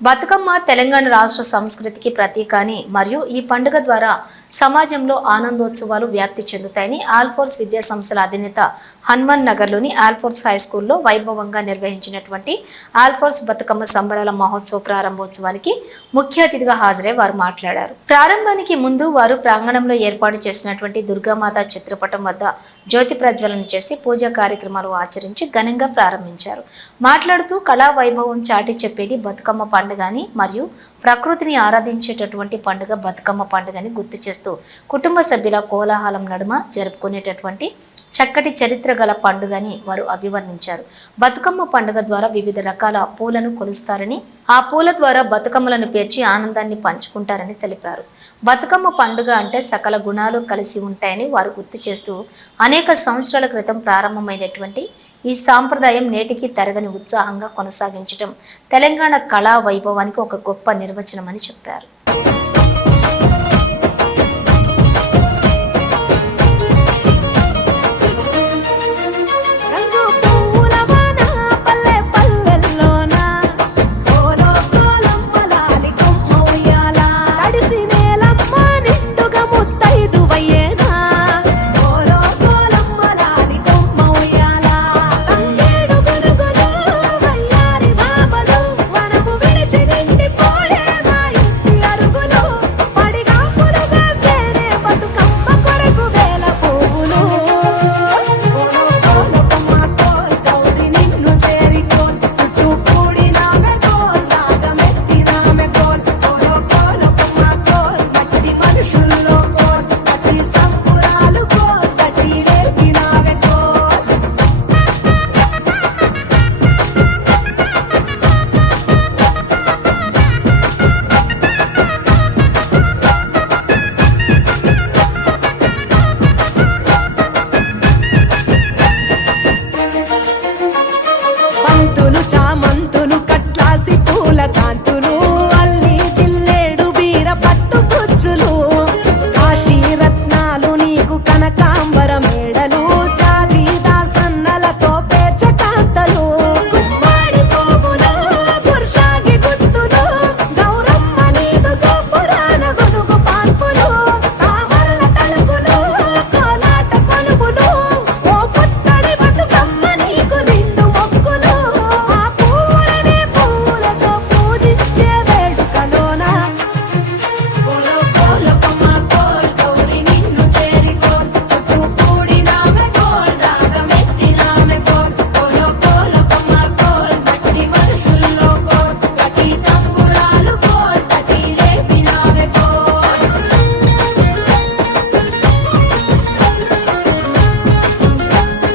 బతుకమ్మ తెలంగాణ రాష్ట్ర సంస్కృతికి ప్రతీక అని మరియు ఈ పండుగ ద్వారా సమాజంలో ఆనందోత్సవాలు వ్యాప్తి చెందుతాయని ఆల్ఫోర్స్ విద్యా సంస్థల అధినేత హనుమాన్ నగర్లోని ఆల్ఫోర్స్ హై స్కూల్లో వైభవంగా నిర్వహించినటువంటి ఆల్ఫోర్స్ బతుకమ్మ సంబరాల మహోత్సవ ప్రారంభోత్సవానికి ముఖ్య అతిథిగా హాజరై వారు మాట్లాడారు. ప్రారంభానికి ముందు వారు ప్రాంగణంలో ఏర్పాటు చేసినటువంటి దుర్గామాత చిత్రపటం వద్ద జ్యోతి ప్రజ్వలన చేసి పూజా కార్యక్రమాలు ఆచరించి ఘనంగా ప్రారంభించారు. మాట్లాడుతూ కళా వైభవం చాటి చెప్పేది బతుకమ్మ పండుగ అని మరియు ప్రకృతిని ఆరాధించేటటువంటి పండుగ బతుకమ్మ పండుగని గుర్తు చేస్తూ కుటుంబ సభ్యుల కోలాహలం నడుమ జరుపుకునేటటువంటి చక్కటి చరిత్ర గల పండుగని వారు అభివర్ణించారు. బతుకమ్మ పండుగ ద్వారా వివిధ రకాల పూలను కొలుస్తారని ఆ పూల ద్వారా బతుకమ్మలను పేర్చి ఆనందాన్ని పంచుకుంటారని తెలిపారు. బతుకమ్మ పండుగ అంటే సకల గుణాలు కలిసి ఉంటాయని వారు గుర్తు చేస్తూ అనేక సంవత్సరాల క్రితం ప్రారంభమైనటువంటి ఈ సాంప్రదాయం నేటికి తరగని ఉత్సాహంగా కొనసాగించడం తెలంగాణ కళా వైభవానికి ఒక గొప్ప నిర్వచనమని చెప్పారు. బంతులు చామంతులు కట్లాసి పూల కాంతులు అల్లి చిల్లేడు బీర పట్టు పుచ్చులు. కాశీ రత్నాలు నీకు కనకాంబరమే